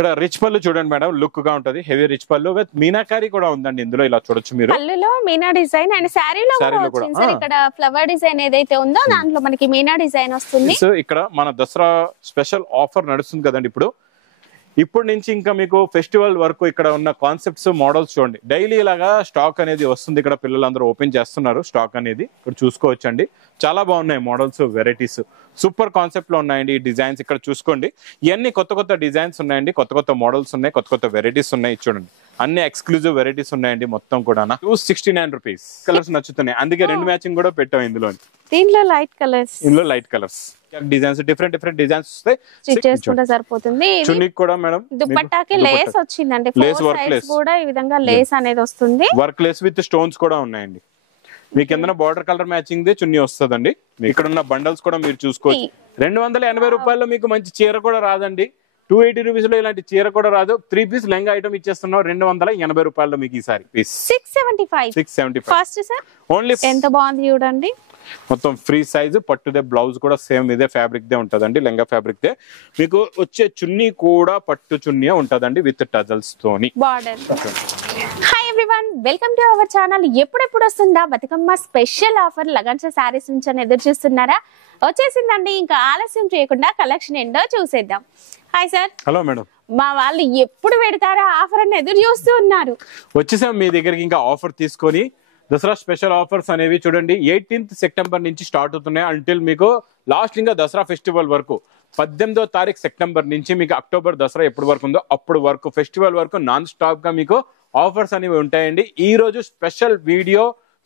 ఇక్కడ రిచ్ పళ్ళు చూడండి మేడం, లుక్ గా ఉంటది. హెవీ రిచ్ పళ్ళు విత్ మీనాకారి కూడా ఉందండి ఇందులో. ఇలా చూడొచ్చు మీరు. పళ్ళులో మీనా డిజైన్ అండ్ శారీలో కూడా ఇక్కడ ఫ్లవర్ డిజైన్ ఏదైతే ఉందో దాంట్లో మనకి మీనా డిజైన్ వస్తుంది. సో ఇక్కడ మన దసరా స్పెషల్ ఆఫర్ నడుస్తుంది కదండి ఇప్పుడు నుంచి ఇంకా మీకు ఫెస్టివల్ వరకు ఇక్కడ ఉన్న కాన్సెప్ట్స్ మోడల్స్ చూడండి. డైలీ ఇలాగా స్టాక్ అనేది వస్తుంది. ఇక్కడ పిల్లలందరూ ఓపెన్ చేస్తున్నారు స్టాక్ అనేది. ఇక్కడ చూసుకోవచ్చండి. చాలా బాగున్నాయి మోడల్స్, వెరైటీస్ సూపర్ కాన్సెప్ట్ లో ఉన్నాయండి. ఈ డిజైన్స్ ఇక్కడ చూసుకోండి. ఇవన్నీ కొత్త కొత్త డిజైన్స్ ఉన్నాయండి, కొత్త కొత్త మోడల్స్ ఉన్నాయి, కొత్త కొత్త వెరైటీస్ ఉన్నాయి. చూడండి అన్ని ఎక్స్క్లూజివ్ వెరైటీస్ ఉన్నాయండి మొత్తం కూడా. 269 రూపీస్. కలర్స్ నచ్చుతున్నాయి, అందుకే 2 మ్యాచింగ్ కూడా పెట్టాం ఇందులో. దీంట్లో లైట్ కలర్స్, ఇందులో light colours designs, different designs వస్తాయి. స్టిచ్ చేసుకుంటే సరిపోతుంది. చున్నీకి కూడా మేడం దుపట్టాకి లేస్ వచ్చిందండి. లేస్ వర్క్ లేస్ కూడా ఈ విధంగా లేస్ అనేది వస్తుంది. వర్క్ లేస్ విత్ స్టోన్స్ కూడా ఉన్నాయండి. మీకు ఏదైనా బార్డర్ కలర్ మ్యాచింగ్ దే చున్నీ వస్తుందండి. ఇక్కడ ఉన్న బండల్స్ కూడా మీరు చూసుకోవచ్చు. 280 రూపాయల్లో మీకు మంచి చీర కూడా రాదండి. 280 రూపీస్ లో ఇలాంటి చీర కూడా రాదు. 3 పీస్ లెంగా ఐటమ్ ఇచ్చేస్తున్నాం 280 రూపాయల్లో మీకు ఈసారి. 675 ఫస్ట్ సార్ ఓన్లీ. ఎంత బాగుంది చూడండి. మొత్తం ఫ్రీ సైజ్ పట్టుదే. బ్లౌజ్ కూడా సేమ్ ఇదే ఫ్యాబ్రిక్ దే ఉంటదండి, లెంగా ఫ్యాబ్రిక్ దే. మీకు వచ్చే చున్నీ కూడా పట్టు చున్నీ ఉంటదండి విత్ టజల్స్ తోని border. Hi everyone, welcome to our channel. ఎప్పుడెప్పుడు వస్తుందా బతుకమ్మ స్పెషల్ ఆఫర్ లగన్స్ సారీస్ నుంచి ఎదురు చూస్తున్నారా? వచ్చేసిందండి. ఇంకా ఆలస్యం చేయకుండా కలెక్షన్ ఏంటో చూసేద్దాం. Hi sir. Hello madam. మా వాళ్ళు ఎప్పుడు పెడతారా ఆఫర్ అని ఎదురు చూస్తూ ఉన్నారు. వచ్చేసాం మీ దగ్గరికి ఇంకా ఆఫర్ తీసుకొని. దసరా స్పెషల్ ఆఫర్స్ అనేవి చూడండి 18th సెప్టెంబర్ నుంచి స్టార్ట్ అవుతున్నాయి అంటిల్ మీకు లాస్ట్ ఇంకా దసరా ఫెస్టివల్ వరకు. 18వ తారీఖు సెప్టెంబర్ నుంచి మీకు అక్టోబర్ దసరా ఎప్పుడు వరకు ఉందో అప్పుడు వరకు ఫెస్టివల్ వరకు నాన్ స్టాప్ గా మీకు ఆఫర్స్ అనేవి ఉంటాయండి. ఈ రోజు special video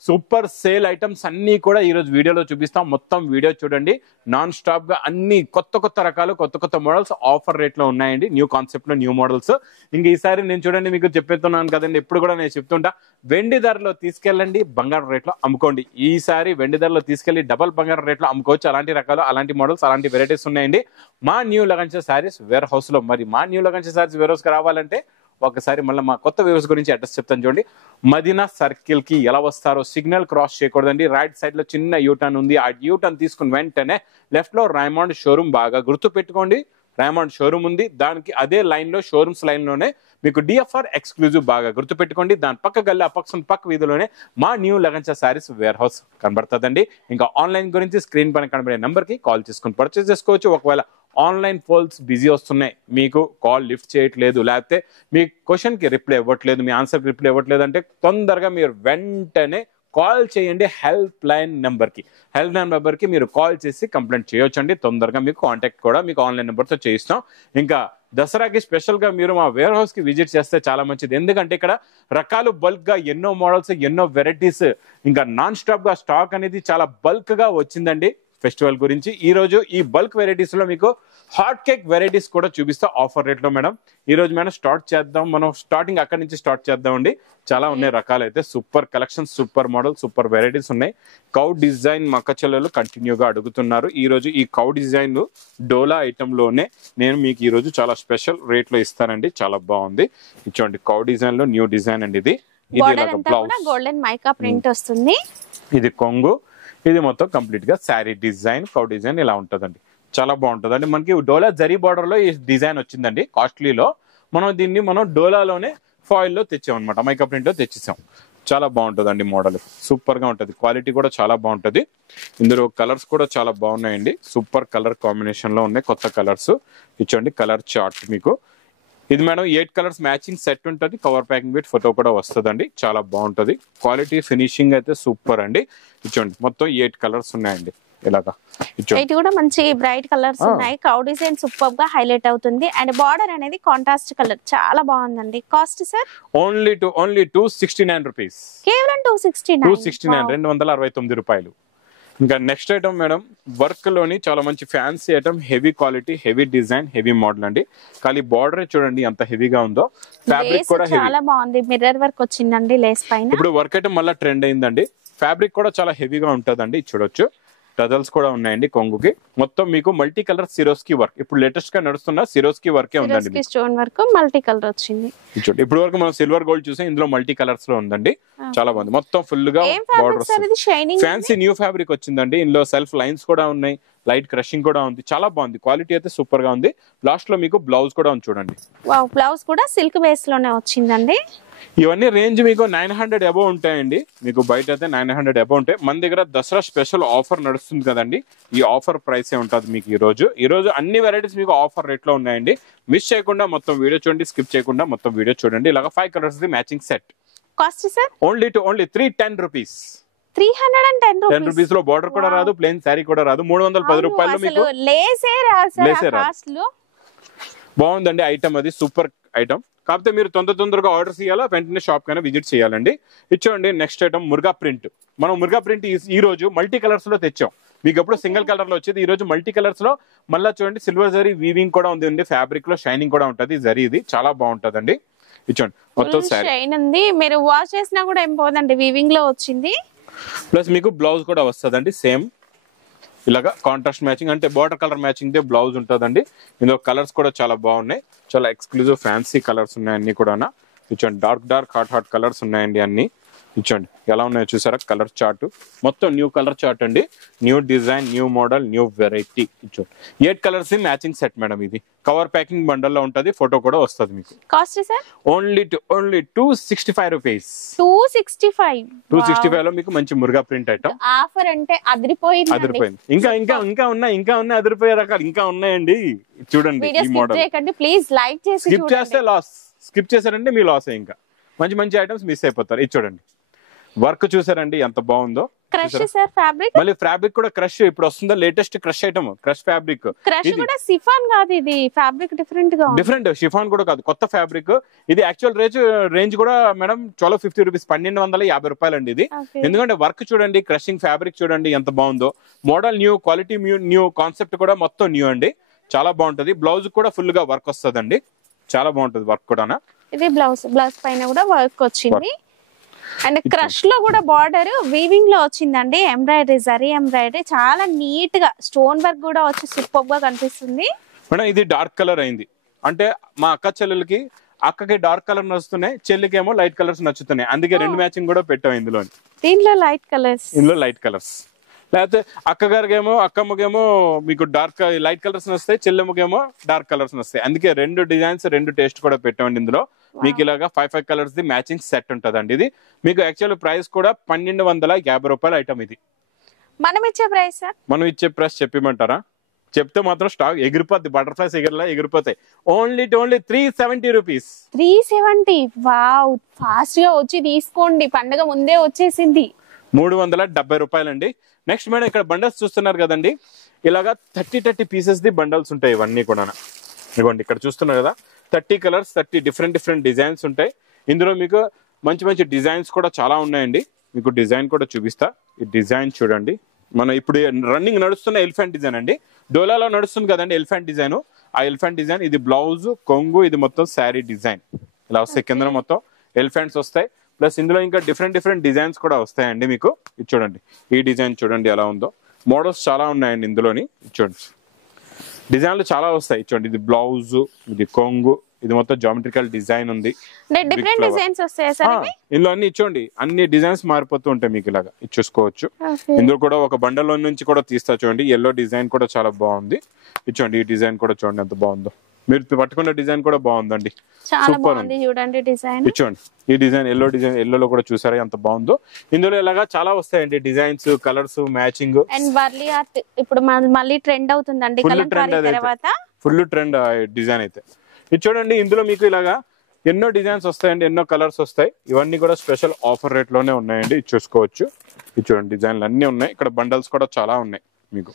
super sale items అన్ని కూడా ఈ రోజు వీడియోలో చూపిస్తాం. మొత్తం వీడియో చూడండి. నాన్ స్టాప్ గా అన్ని కొత్త రకాలు, కొత్త మోడల్స్ ఆఫర్ రేట్ లో ఉన్నాయండి. న్యూ కాన్సెప్ట్ లో న్యూ మోడల్స్. ఇంక ఈసారి నేను చూడండి మీకు చెప్పేస్తున్నాను కదండి, ఎప్పుడు కూడా నేను చెప్తుంటా, వెండి ధరలో తీసుకెళ్ళండి, బంగారం రేట్ లో అమ్ముకోండి. ఈసారి వెండి ధరలో తీసుకెళ్లి డబల్ బంగారం రేట్ లో అమ్ముకోవచ్చు. అలాంటి రకాలు, అలాంటి మోడల్స్, అలాంటి వెరైటీస్ ఉన్నాయండి మా న్యూ లగన్స్ సారీస్ వేర్ హౌస్ లో. మరి మా న్యూ లగన్స్ సారీస్ వేర్ హౌస్ కి రావాలంటే ఒకసారి మళ్ళీ మా కొత్త వ్యూవర్స్ గురించి అడ్రస్ చెప్తాను చూడండి. మదీనా సర్కిల్ కి ఎలా వస్తారో సిగ్నల్ క్రాస్ చేయకూడదండి. రైట్ సైడ్ లో చిన్న యూటర్న్ ఉంది. ఆ యూటర్న్ తీసుకుని వెంటనే లెఫ్ట్ లో రైమండ్ షోరూమ్ బాగా గుర్తు పెట్టుకోండి. రైమండ్ షోరూమ్ ఉంది, దానికి అదే లైన్ లో షోరూమ్స్ లైన్ లోనే మీకు డిఎఫ్ఆర్ ఎక్స్క్లూజివ్ బాగా గుర్తు పెట్టుకోండి. దాని పక్క గల్లి పక్క వీధిలోనే మా న్యూ లగన్స్ సారీస్ వేర్ హౌస్ కనబడుతుందండి. ఇంకా ఆన్లైన్ గురించి స్క్రీన్ పైన కనబడే నెంబర్ కి కాల్ చేసుకుని పర్చేస్ చేసుకోవచ్చు. ఒకవేళ ఆన్లైన్ కాల్స్ బిజీ వస్తున్నాయి, మీకు కాల్ లిఫ్ట్ చేయట్లేదు, లేకపోతే మీ క్వశ్చన్ కి రిప్లై ఇవ్వట్లేదు, మీ ఆన్సర్ కి రిప్లై ఇవ్వట్లేదు అంటే తొందరగా మీరు వెంటనే కాల్ చేయండి హెల్ప్ లైన్ నెంబర్ కి. హెల్ప్ లైన్ నెంబర్ కి మీరు కాల్ చేసి కంప్లైంట్ చేయొచ్చండి. తొందరగా మీకు కాంటాక్ట్ కూడా మీకు ఆన్లైన్ నెంబర్ తో చేయిస్తాం. ఇంకా దసరాకి స్పెషల్ గా మీరు మా వేర్ హౌస్ కి విజిట్ చేస్తే చాలా మంచిది. ఎందుకంటే ఇక్కడ రకాలు బల్క్ గా ఎన్నో మోడల్స్, ఎన్నో వెరైటీస్, ఇంకా నాన్ స్టాప్ గా స్టాక్ అనేది చాలా బల్క్ గా వచ్చిందండి ఫెస్టివల్ గురించి. ఈ రోజు ఈ బల్క్ వెరైటీస్ లో మీకు హాట్ కేక్ వెరైటీస్ కూడా చూపిస్తా ఆఫర్ రేట్ లో. మేడం ఈ రోజు మనం స్టార్ట్ చేద్దాం, మనం స్టార్టింగ్ అక్కడి నుంచి స్టార్ట్ చేద్దామండి. చాలా ఉన్నాయి రకాలు అయితే, super collection, super model, super varieties ఉన్నాయి. కౌ డిజైన్ మక్క చెల్లెలు కంటిన్యూగా అడుగుతున్నారు. ఈ రోజు ఈ కౌ డిజైన్ డోలా ఐటమ్ లోనే నేను మీకు ఈ రోజు చాలా స్పెషల్ రేట్ లో ఇస్తానండి. చాలా బాగుంది. ఇచ్చోండి కౌ డిజైన్ లో న్యూ డిజైన్ అండి. ఇది గోల్డెన్ మైకా ప్రింట్ వస్తుంది. ఇది కొంగు, ఇది మొత్తం కంప్లీట్ గా శారీ డిజైన్, కౌ డిజైన్ ఇలా ఉంటదండి. చాలా బాగుంటదండి. మనకి డోలా జరీ బార్డర్ లో ఈ డిజైన్ వచ్చిందండి. కాస్ట్లీలో మనం డోలాలోనే ఫాయిల్ లో తెచ్చాం అనమాట, మైకా ప్రింట్ లో తెచ్చేసాం. చాలా బాగుంటదండి మోడల్, సూపర్ గా ఉంటది. క్వాలిటీ కూడా చాలా బాగుంటది. ఇందులో కలర్స్ కూడా చాలా బాగున్నాయండి. సూపర్ కలర్ కాంబినేషన్ లో ఉన్నాయి కొత్త కలర్స్. ఇచ్చోండి కలర్ చార్ట్ మీకు. ఇది మేడం 8 కలర్స్ మ్యాచింగ్ సెట్ ఉంటుంది. కవర్ ప్యాకింగ్ విత్ ఫోటో కూడా వస్తుందండి. చాలా బాగుంటది. క్వాలిటీ ఫినిషింగ్ అయితే సూపర్ అండి. ఇచ్చోండి మొత్తం 8 కలర్స్ ఉన్నాయండి. ఇలాగా ఇది కూడా మంచి బ్రైట్ కలర్స్ ఉన్నాయి. కౌ డిజైన్ సూపర్ గా హైలైట్ అవుతుంది. అండ్ బార్డర్ అనేది కాంట్రాస్ట్ కలర్ చాలా బాగుందండి. Cost sir only 269 rupees. కేవలం 269 269 రూపాయలు. ఇంకా నెక్స్ట్ ఐటమ్ మేడం వర్క్ లోని చాలా మంచి fancy item, heavy quality, heavy design, heavy model అండి. కానీ బార్డర్ చూడండి ఎంత హెవీగా ఉందో. ఫ్యాబ్రిక్ కూడా చాలా బాగుంది. మిర్రర్ వర్క్ వచ్చిందండి లేస్ పైన. ఇప్పుడు వర్క్ ఐటమ్ మళ్ళీ ట్రెండ్ అయిందండి. ఫ్యాబ్రిక్ కూడా చాలా హెవీగా ఉంటదండి. చూడొచ్చు టజల్స్ కూడా ఉన్నాయండి కొంగుకి. మొత్తం మీకు మల్టీ కలర్ సిరోస్కి వర్క్, ఇప్పుడు లేటెస్ట్ గా నడుస్తున్న సిరోస్కి వర్కే ఉందండి. స్టోన్ వర్క్ మల్టీ కలర్ వచ్చింది. చూడండి ఇప్పుడు వరకు మనం సిల్వర్ గోల్డ్ చూసాం, ఇందులో మల్టీ కలర్స్ లో ఉందండి. చాలా బాగుంది. మొత్తం ఫుల్ గా బార్డర్స్, ఫ్యాన్సీ న్యూ ఫ్యాబ్రిక్ వచ్చిందండి. ఇందులో సెల్ఫ్ లైన్స్ కూడా ఉన్నాయి, లైట్ క్రషింగ్ కూడా ఉంది. చాలా బాగుంది, క్వాలిటీ అయితే సూపర్ గా ఉంది. లాస్ట్ లో మీకు బ్లౌజ్ కూడా ఉంది చూడండి. బ్లౌజ్ కూడా సిల్క్ బేస్ లోనే వచ్చిందండి. ఇవన్నీ రేంజ్ మీకు 900 అబౌవ్ ఉంటాయండి. మీకు బయట అయితే 900 అబౌవ్ ఉంటాయి. మన దగ్గర దసరా స్పెషల్ ఆఫర్ నడుస్తుంది కదండి, ఈ ఆఫర్ ప్రైసే ఉంటుంది మీకు. ఈ రోజు అన్ని వెరైటీస్ మీకు ఆఫర్ రేట్ లో ఉన్నాయండి. మిస్ చేయకుండా మొత్తం వీడియో చూడండి, స్కిప్ చేయకుండా మొత్తం వీడియో చూడండి. ఇలాగా 5 colours the matching set. Cost sir only 310 rupees. 310 rupees లో బార్డర్ కూడా రాదు, ప్లెయిన్ శారీ కూడా రాదు. 310 రూపాయలు మీకు లేసే రాదు. బాగుందండి ఐటమ్, అది సూపర్ ఐటమ్. కాకపోతే మీరు తొందరగా ఆర్డర్స్ ఇవ్వాలా, వెంటనే షాప్ కైనా విజిట్ చేయాలండి. ఇచ్చోండి నెక్స్ట్ ఐటమ్ మురుగా ప్రింట్. మనం మురుగా ప్రింట్ ఈ రోజు మల్టీ కలర్స్ లో తెచ్చాం. మీకు ఎప్పుడు సింగిల్ కలర్ లో వచ్చేది, ఈ రోజు మల్టీ కలర్స్ లో మళ్ళీ చూడండి సిల్వర్ జరీ వీవింగ్ కూడా ఉంది, ఫ్యాబ్రిక్ లో షైనింగ్ కూడా ఉంటది. జరీ ఇది చాలా బాగుంటదండి. ఇచ్చోండి మొత్తం షైన్ ఉంది, మీరు వాష్ చేసినా కూడా ఏం పోదండి, వీవింగ్ లో వచ్చింది. ప్లస్ మీకు బ్లౌజ్ కూడా వస్తుందండి సేమ్ ఇలాగా కాంట్రాస్ట్ మ్యాచింగ్, అంటే border colour matching they blouse ఉంటుందండి. ఇందులో కలర్స్ కూడా చాలా బాగున్నాయి, చాలా ఎక్స్క్లూజివ్ ఫ్యాన్సీ కలర్స్ ఉన్నాయి అన్ని కూడా. ఇచ్చోండి డార్క్ హాట్ కలర్స్ ఉన్నాయండి అన్ని. ఇచ్చోండి ఎలా ఉన్నాయో చూసారా కలర్ చార్ట్, మొత్తం న్యూ కలర్ చార్ట్ అండి. New design, new model, new variety. ఇచ్చోండి 8 కలర్స్ మ్యాచింగ్ సెట్ మేడం. ఇది కవర్ ప్యాకింగ్ బండల్ లో ఉంటది, ఫోటో కూడా వస్తుంది మీకు. Cost sir only 265 rupees. 265 లో మీకు మంచి మురుగా ప్రింట్ ఐటమ్. ఆఫర్ అంటే అదిరిపోయింది. ఇంకా ఉన్నాయి అదిరిపోయే రకాలు ఇంకా ఉన్నాయండి. చూడండి ఈ మోడల్. ప్లీజ్ లైక్ చేసి స్కిప్ చేస్తే లాస్, స్కిప్ చేశారంటే మీ లాస్. ఇంకా మంచి ఐటమ్స్ మిస్ అయిపోతారు. ఇది చూడండి వర్క్ చూసారండి ఎంత బాగుందో. క్రష్ సార్ ఫ్యాబ్రిక్, మళ్ళీ ఫ్యాబ్రిక్ కూడా క్రష్ ఇప్పుడు వస్తుందో latest crush item, crush fabric. Crush కూడా సిఫాన్ కాదు, ఇది ఫ్యాబ్రిక్ డిఫరెంట్ షిఫాన్ కూడా కాదు, కొత్త ఫ్యాబ్రిక్. ఇది యాక్చువల్ రేంజ్ కూడా మేడం 1250 రూపీస్, 1250 రూపాయలు అండి ఇది. ఎందుకంటే వర్క్ చూడండి, క్రషింగ్ ఫ్యాబ్రిక్ చూడండి ఎంత బాగుందో. Model new, quality new, concept కూడా మొత్తం న్యూ అండి. చాలా బాగుంటది. బ్లౌజ్ కూడా ఫుల్ గా వర్క్ వస్తుందండి, చాలా బాగుంటది వర్క్ కూడా. ఇది బ్లౌజ్ పైన కూడా వర్క్ వచ్చింది. అండ్ క్రష్ లో కూడా బార్డర్ వీవింగ్ లో వచ్చిందండి, ఎంబ్రాయిడరీ, జరీ ఎంబ్రాయిడరీ, చాలా నీట్ గా స్టోన్ వర్క్ కూడా వచ్చి సూపర్ గా కనిపిస్తుంది మేడం. ఇది డార్క్ కలర్ అయింది అంటే మా అక్క చెల్లెలకి, అక్కకి డార్క్ కలర్ నచ్చుతున్నాయి, చెల్లికి ఏమో లైట్ కలర్స్ నచ్చుతున్నాయి. అందుకే 2 మ్యాచింగ్ కూడా పెట్టాం ఇందులో. దీంట్లో లైట్ కలర్స్, లేకపోతే అక్కమ్మకేమో మీకు లైట్ కలర్స్ వస్తాయి, చెల్లెమ్మకేమో డార్క్ కలర్స్ వస్తాయి. అందుకే 2 డిజైన్స్ 2 టేస్ట్ కూడా పెట్టామండి ఇందులో. మీకు ఇలాగా 5 కలర్స్ ది మ్యాచింగ్ సెట్ ఉంటదండి. ఇది మీకు యాక్చువల్ ప్రైస్ కూడా 1250 రూపాయల ఐటమ్. ఇది మనం ఇచ్చే ప్రైస్ చెప్పమంటారా? చెప్తే మాత్రం స్టాక్ ఎగిరిపోద్ది, బటర్ఫ్లైస్ ఎగిరిపోతాయి. Only 370 rupees. 370. వావ్, ఫాస్ట్ గా వచ్చి తీసుకోండి, పండుగ ముందే వచ్చేసింది. 370 రూపాయలండి. నెక్స్ట్ మేడం ఇక్కడ బండల్స్ చూస్తున్నారు కదండి, ఇలాగా 30 పీసెస్ ది బండల్స్ ఉంటాయి. ఇవన్నీ కూడా ఇదిగోండి ఇక్కడ చూస్తున్నారు కదా, 30 కలర్స్, 30 డిఫరెంట్ డిజైన్స్ ఉంటాయి. ఇందులో మీకు మంచి డిజైన్స్ కూడా చాలా ఉన్నాయండి. మీకు డిజైన్ కూడా చూపిస్తా. ఈ డిజైన్ చూడండి, మన ఇప్పుడు రన్నింగ్ నడుస్తున్న ఎలిఫెంట్ డిజైన్ అండి. డోలాలో నడుస్తుంది కదండి ఎలిఫెంట్ డిజైన్, ఆ ఎలిఫెంట్ డిజైన్. ఇది బ్లౌజ్, కొంగు, ఇది మొత్తం శారీ డిజైన్ ఇలా వస్తాయి. కింద మొత్తం ఎలిఫెంట్స్ వస్తాయి. ప్లస్ ఇందులో ఇంకా డిఫరెంట్ డిజైన్స్ కూడా వస్తాయండి మీకు. ఇది చూడండి, ఈ డిజైన్ చూడండి ఎలా ఉందో. మోడల్స్ చాలా ఉన్నాయండి ఇందులోని. చూడండి డిజైన్లు చాలా వస్తాయి. చూడండి ఇది బ్లౌజ్, ఇది కొంగు, ఇది మొత్తం జామెట్రికల్ డిజైన్ ఉంది. ఇందులో అన్ని చూడండి, అన్ని డిజైన్స్ మారిపోతూ ఉంటాయి మీకు ఇలాగా. ఇది చూసుకోవచ్చు. ఇందులో కూడా ఒక బండల్ నుంచి కూడా తీస్తా చూడండి. ఎల్లో డిజైన్ కూడా చాలా బాగుంది. ఇది చూడండి, ఈ డిజైన్ కూడా చూడండి ఎంత బాగుందో. మీరు పట్టుకున్న డిజైన్ కూడా బాగుందండి, సూపర్ ఉంది. చూడండి డిజైన్, చూడండి ఈ డిజైన్, ఎల్లో డిజైన్, ఎల్లోలో కూడా చూసారా ఎంత బాగుందో. ఇందులో ఇలాగా చాలా వస్తాయండి designs, colours, matching. And Warli art ఇప్పుడు మళ్ళీ ట్రెండ్ అవుతుందండి, ఫుల్ ట్రెండ్ డిజైన్ అయితే. ఇది చూడండి, ఇందులో మీకు ఇలాగా ఎన్నో డిజైన్స్ వస్తాయండి, ఎన్నో కలర్స్ వస్తాయి. ఇవన్నీ కూడా స్పెషల్ ఆఫర్ రేట్ లోనే ఉన్నాయండి. ఇది చూసుకోవచ్చు. ఇది చూడండి డిజైన్లు అన్ని ఉన్నాయి. ఇక్కడ బండల్స్ కూడా చాలా ఉన్నాయి మీకు.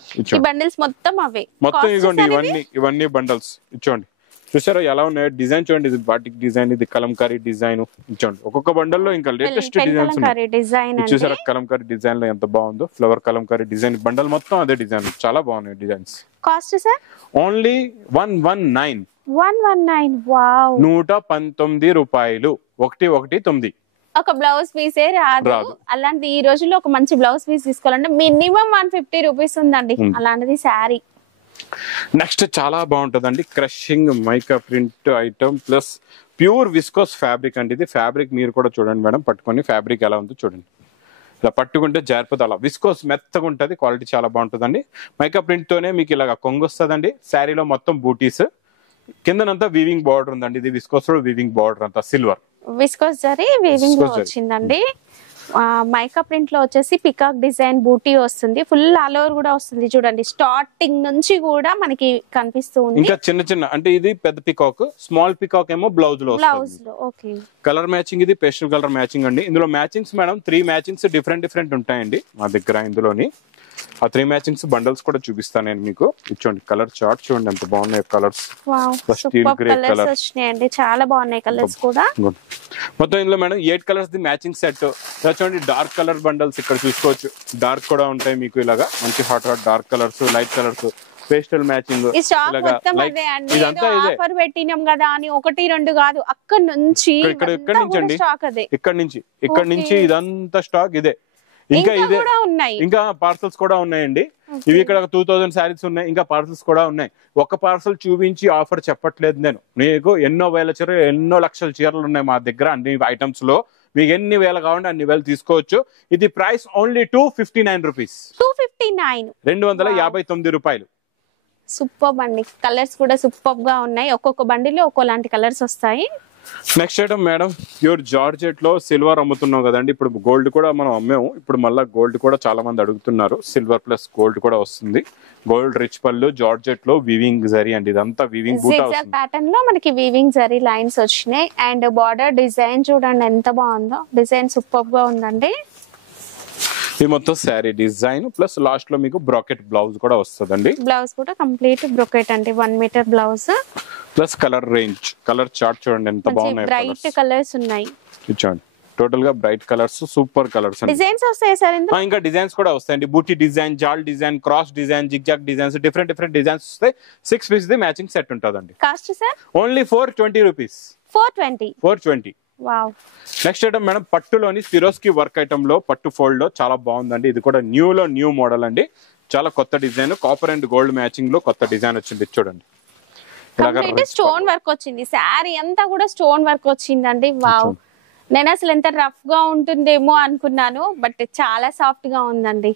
మొత్తం ఇదిగోండి ఇవన్నీ బండల్స్. ఇచ్చోండి చూసారా ఎలా ఉన్నాయో. డిజైన్ చూడండి, ఇది బాటిక్ డిజైన్, ఇది కలంకారీ డిజైన్. ఇచ్చోండి ఒక్కొక్క బండల్ లో ఇంకా లేటెస్ట్ డిజైన్స్ ఉన్నాయి. చూసారా కలంకారీ డిజైన్ లో ఎంత బాగుందో. ఫ్లవర్ కలంకారీ డిజైన్ బండల్ మొత్తం అదే డిజైన్, చాలా బాగున్నాయి designs. Cost sir only 119. 119. Wow, 119 రూపాయలు. 119. ఒక బ్లౌజ్ పీసే రాదు. అలాంటి ఈ రోజుల్లో ఒక మంచి బ్లౌజ్ పీస్ తీసుకోవాలంటే మినిమం 150 రూపీస్ ఉందండి. అలాంటిది శారీ. నెక్స్ట్ చాలా బాగుంటుందండి, crushing mica print item plus pure viscose fabric అండి. ఇది ఫ్యాబ్రిక్ మీరు కూడా చూడండి మేడం, పట్టుకొని ఫ్యాబ్రిక్ ఎలా ఉందో చూడండి. ఇలా పట్టుకుంటే జారిపోతే అలా విస్కోస్ మెత్తగా ఉంటుంది, క్వాలిటీ చాలా బాగుంటుందండి. మైకా ప్రింట్ తోనే మీకు ఇలాగ కొంగు వస్తుందండి. శారీలో మొత్తం బూటీస్, కిందనంతా వీవింగ్ బార్డర్ ఉందండి. ఇది విస్కోస్ వీవింగ్ బార్డర్ అంతా సిల్వర్ విస్కోస్ జరీ వీవింగ్ లో వచ్చిందండి. మైకా ప్రింట్ లో వచ్చేసి పికాక్ డిజైన్ బూటీ వస్తుంది, ఫుల్ ఆల్ ఓవర్ కూడా వస్తుంది. చూడండి స్టార్టింగ్ నుంచి కూడా మనకి కనిపిస్తుంది. ఇంకా చిన్న చిన్న అంటే ఇది పెద్ద పికాక్, స్మాల్ పికాక్ ఏమో బ్లౌజ్ లో. ఓకే, కలర్ మ్యాచింగ్, ఇది పేస్టల్ కలర్ మ్యాచింగ్ అండి. ఇందులో మ్యాచింగ్స్ మేడం 3 మ్యాచింగ్స్ డిఫరెంట్ ఉంటాయండి మా దగ్గర. ఇందులోని ఆ 3 మ్యాచింగ్స్ బండల్స్ కూడా చూపిస్తాను నేను మీకు. ఇచ్చోండి కలర్ చార్ట్ చూడండి ఎంత బాగున్నాయి కలర్స్. స్టీల్ గ్రే కలర్ వచ్చినాయండి, చాలా బాగున్నాయి కలర్స్ కూడా. మొత్తం ఇందులో madam 8 colours the matching set. చూడండి డార్క్ కలర్ బండల్స్ ఇక్కడ చూసుకోవచ్చు. డార్క్ కూడా ఉంటాయి మీకు ఇలాగా, మంచి hot dark colours, light colours, pastel matching. Offer పెట్టినాం కదా అని 1 2 కాదు, అక్కడ నుంచి ఇక్కడ నుంచి ఇదంతా స్టాక్ ఇదే. ఇంకా ఇదే ఇంకా పార్సల్స్ కూడా ఉన్నాయండి. ఇవి ఇక్కడ 2000 శారీస్ ఉన్నాయి, ఇంకా పార్సల్స్ కూడా ఉన్నాయి. ఒక పార్సల్ చూపించి ఆఫర్ చెప్పట్లేదు నేను మీకు. ఎన్నో వేల చీరలు, ఎన్నో లక్షల చీరలు ఉన్నాయి మా దగ్గర. అన్ని ఐటమ్స్ లో మీకు ఎన్ని వేలు కావాలంటే అన్ని వేలు తీసుకోవచ్చు. ఇది ప్రైస్ ఓన్లీ 259 రూపీస్. 259 రూపాయలు. సూపర్ అండి, కలర్స్ కూడా సూపర్ గా ఉన్నాయి. ఒక్కొక్క బండిలో ఒక్కోలాంటి కలర్స్ వస్తాయి. Next item madam, pure georgette లో సిల్వర్ అమ్ముతున్నాం కదండి. ఇప్పుడు గోల్డ్ కూడా మనం అమ్మాము, ఇప్పుడు మళ్ళీ గోల్డ్ కూడా చాలా మంది అడుగుతున్నారు. సిల్వర్ ప్లస్ గోల్డ్ కూడా వస్తుంది. గోల్డ్ రిచ్ పళ్ళు, జార్జెట్ లో వీవింగ్ జరీ అండి. ఇదంతా వీవింగ్ ప్యాటర్న్ లో మనకి వీవింగ్ జరీ లైన్స్ వచ్చినాయి. అండ్ బార్డర్ డిజైన్ చూడండి ఎంత బాగుందో, డిజైన్ సూపర్ గా ఉందండి. ఇది మొత్తం శారీ డిజైన్ ప్లస్ లాస్ట్ లో మీకు బ్రాకెట్ బ్లౌజ్ కూడా వస్తుందండి. బ్లౌజ్ కూడా కంప్లీట్ బ్రొకెట్ అండి, 1 metre blouse plus colour range. Colour chart చూడండి ఎంత బాగున్నాయి, బ్రైట్ కలర్స్ ఉన్నాయి. చూడండి టోటల్ గా bright colours, super colours. Designs వస్తాయి సార్ ఇందులో? ఇంకా డిజైన్స్ కూడా వస్తాయండి. బూటీ డిజైన్, జాల్ design, cross design, zigzag designs, different designs వస్తాయి. 6 పీస్ ది మ్యాచింగ్ సెట్ ఉంటుందండి. Cost sir only 420 rupees. 420. Wow. Next item madam, పట్టులోని ఫిరోస్కి వర్క్ ఐటమ్ లో పట్టు ఫోల్డ్ లో చాలా బాగుందండి. ఇది కూడా న్యూ మోడల్ అండి, చాలా కొత్త design. Copper and gold matching లో కొత్త డిజైన్ వచ్చింది. చూడండి స్టోన్ వర్క్ వచ్చింది, శారీ అంతా కూడా స్టోన్ వర్క్ వచ్చిందండి. వావ్, నేను అసలు ఎంత రఫ్ గా ఉంటుందేమో అనుకున్నాను, బట్ చాలా సాఫ్ట్ గా ఉందండి.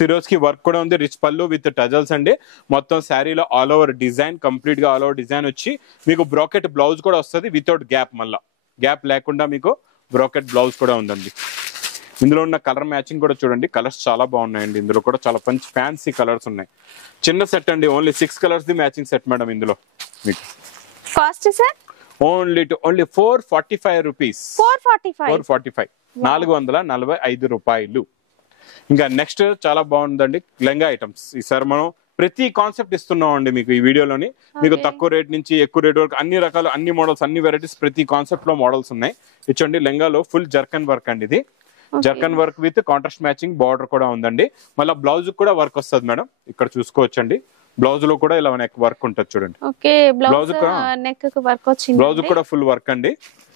ఫిరోస్కి వర్క్ కూడా ఉంది, రిచ్ పళ్ళు విత్ టజల్స్ అండి. మొత్తం శారీలో ఆల్ ఓవర్ డిజైన్, కంప్లీట్ గా ఆల్ ఓవర్ డిజైన్ వచ్చి మీకు బ్రాకెట్ బ్లౌజ్ కూడా వస్తుంది వితౌట్ గ్యాప్. మళ్ళా గ్యాప్ లేకుండా మీకు బ్రాకెట్ బ్లౌజ్ కూడా ఉందండి. ఇందులో ఉన్న కలర్ మ్యాచింగ్ కూడా చూడండి, కలర్స్ చాలా బాగున్నాయండి. ఇందులో కూడా చాలా మంచి ఫ్యాన్సీ కలర్స్ ఉన్నాయి. చిన్న సెట్ అండి, only 6 colours the matching set madam. ఇందులో మీకు కాస్ట్ సార్ ఓన్లీ 445 రూపీస్. 445 445 రూపాయలు. ఇంకా నెక్స్ట్ చాలా బాగుందండి, లెంగా ఐటమ్స్. ఈసారి మనం ప్రతి కాన్సెప్ట్ ఇస్తున్నాం అండి మీకు ఈ వీడియోలోని. మీకు తక్కువ రేట్ నుంచి ఎక్కువ రేట్ వరకు అన్ని రకాలు, అన్ని మోడల్స్, అన్ని వెరైటీస్, ప్రతి కాన్సెప్ట్ లో మోడల్స్ ఉన్నాయి. ఇచ్చండి లెంగాలో ఫుల్ జర్కన్ వర్క్ అండి. ఇది zircon work with contrast matching border కూడా ఉందండి. మళ్ళీ బ్లౌజ్ కూడా వర్క్ వస్తుంది మేడం, ఇక్కడ చూసుకోవచ్చండి. బ్లౌజ్ లో కూడా ఇలా నెక్ వర్క్ ఉంటుంది చూడండి. బ్లౌజ్ నెక్ వర్క్ వచ్చింది, బ్లౌజ్ కూడా ఫుల్ వర్క్ అండి,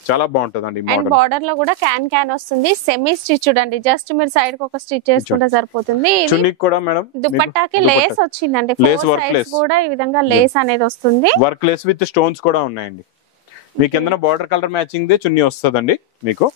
చాలా బాగుంటదండి. బార్డర్ లో కూడా క్యాన్ వస్తుంది, సెమీ స్టిచ్ చూడండి. జస్ట్ మీరు సైడ్ కి ఒక స్టిచ్ చేసుకుంటే సరిపోతుంది. చున్నీకి కూడా మేడం దుపట్టాకి లేస్ వచ్చిందండి, 4 సైడ్స్ కూడా ఈ విధంగా లేస్ అనేది వస్తుంది. వర్క్ లేస్ విత్ స్టోన్స్ కూడా ఉన్నాయండి. మీకు కింద బార్డర్ కలర్ మ్యాచింగ్ ది చున్నీ వస్తుందండి మీకు.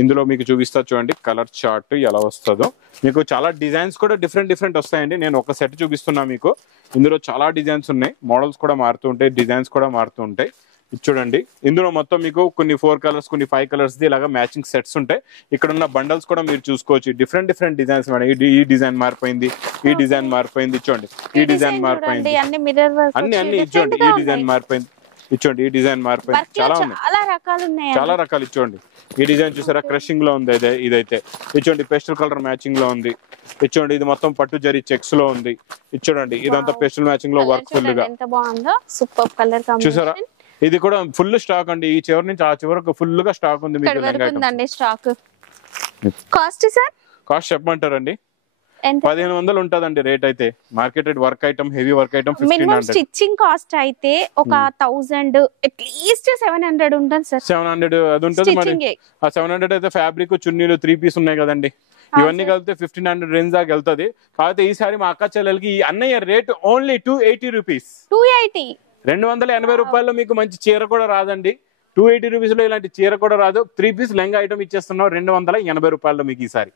ఇందులో మీకు చూపిస్తా చూడండి కలర్ చార్ట్ ఎలా వస్తుందో. మీకు చాలా డిజైన్స్ కూడా డిఫరెంట్ వస్తాయండి. నేను ఒక సెట్ చూపిస్తున్నా మీకు. ఇందులో చాలా డిజైన్స్ ఉన్నాయి, మోడల్స్ కూడా మారుతూ ఉంటాయి, డిజైన్స్ కూడా మారుతూ ఉంటాయి. ఇది చూడండి, ఇందులో మొత్తం మీకు కొన్ని 4 కలర్స్, కొన్ని 5 కలర్స్ ది ఇలాగా మ్యాచింగ్ సెట్స్ ఉంటాయి. ఇక్కడ ఉన్న బండల్స్ కూడా మీరు చూసుకోవచ్చు. Different designs madam. ఈ డిజైన్ మారిపోయింది, ఈ డిజైన్ మారిపోయింది, చూడండి ఈ డిజైన్ మారిపోయింది, అన్ని ఇచ్చోండి. ఈ డిజైన్ మారిపోయింది, ఇచ్చోండి ఈ డిజైన్ మారిపోయింది. చాలా ఉన్నాయి, చాలా రకాలు. ఇచ్చోండి ఈ డిజైన్ చూసారా, క్రషింగ్ లో ఉంది. ఇదైతే ఇచ్చోండి పేస్టల్ కలర్ మ్యాచింగ్ లో ఉంది. ఇచ్చోండి ఇది మొత్తం పట్టు జరీ చెక్స్ లో ఉంది. ఇచ్చోడండి ఇదంతా పేస్టల్ మ్యాచింగ్ లో వర్క్ ఫుల్ గా చూసారా. ఇది కూడా ఫుల్ స్టాక్ అండి, ఈ చివరి నుంచి ఆ చివరకు ఫుల్ గా స్టాక్ ఉంది మీకు. Cost sir? కాస్ట్ చెప్పమంటారండి. 1500 ఉంటదండి రేట్ అయితే. Marketed work item, heavy work item minimum 1500. Stitching cost అయితే ఒక 1000 అట్లీస్ట్ 700 ఉంటుంది సార్. 700 అది ఉంటుంది మరి. ఆ 700 అయితే ఫ్యాబ్రిక్, చున్నీలు 3 పీస్ ఉన్నాయి కదండి, ఇవన్నీ కలిపితే 1500 రేంజ్ దాకా వెళ్తుంది. కాకపోతే ఈసారి మా అక్క చెల్లెలకి ఈ అన్నయ్య రేట్ ఓన్లీ 280 రూపీస్. 280, 280 రూపాయల్లో మీకు మంచి చీర కూడా రాదండి. 280 రూపీస్ లో ఇలాంటి చీర కూడా రాదు. 3 పీస్ లెంగా ఐటమ్ ఇచ్చేస్తున్నాం 280 రూపాయల్లో మీకు ఈసారి.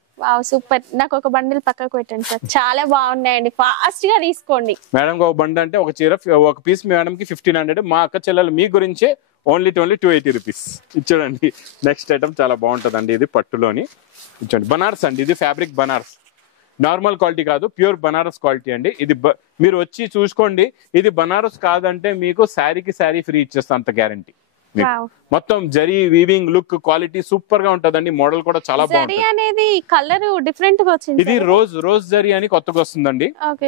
సూపర్. నాకు ఒక బండిల్ పక్కకు పెట్టండి సార్, చాలా బాగున్నాయండి, ఫాస్ట్ గా తీసుకోండి. మేడం ఒక బండి అంటే ఒక చీర, ఒక పీస్ మేడం కి 1500. మా అక్క చెల్లెలు మీ గురించి ఓన్లీ 280 రూపీస్ ఇచ్చాడండి. నెక్స్ట్ ఐటమ్ చాలా బాగుంటదండి, ఇది పట్టులోని ఇచ్చండి, బనారస్ అండి. ఇది ఫ్యాబ్రిక్ బనారస్, నార్మల్ క్వాలిటీ కాదు, ప్యూర్ బనారస్ క్వాలిటీ అండి. ఇది మీరు వచ్చి చూసుకోండి. ఇది బనారస్ కాదంటే మీకు శారీకి శారీ ఫ్రీ ఇచ్చేస్తా, అంత గ్యారంటీ. మొత్తం zari weaving look quality super గా ఉంటదండి. మోడల్ కూడా చాలా బాగుంటుంది. అనేది కలర్ డిఫరెంట్ గా వచ్చింది. ఇది రోజ్ జరీ అని కొత్తగా వస్తుందండి.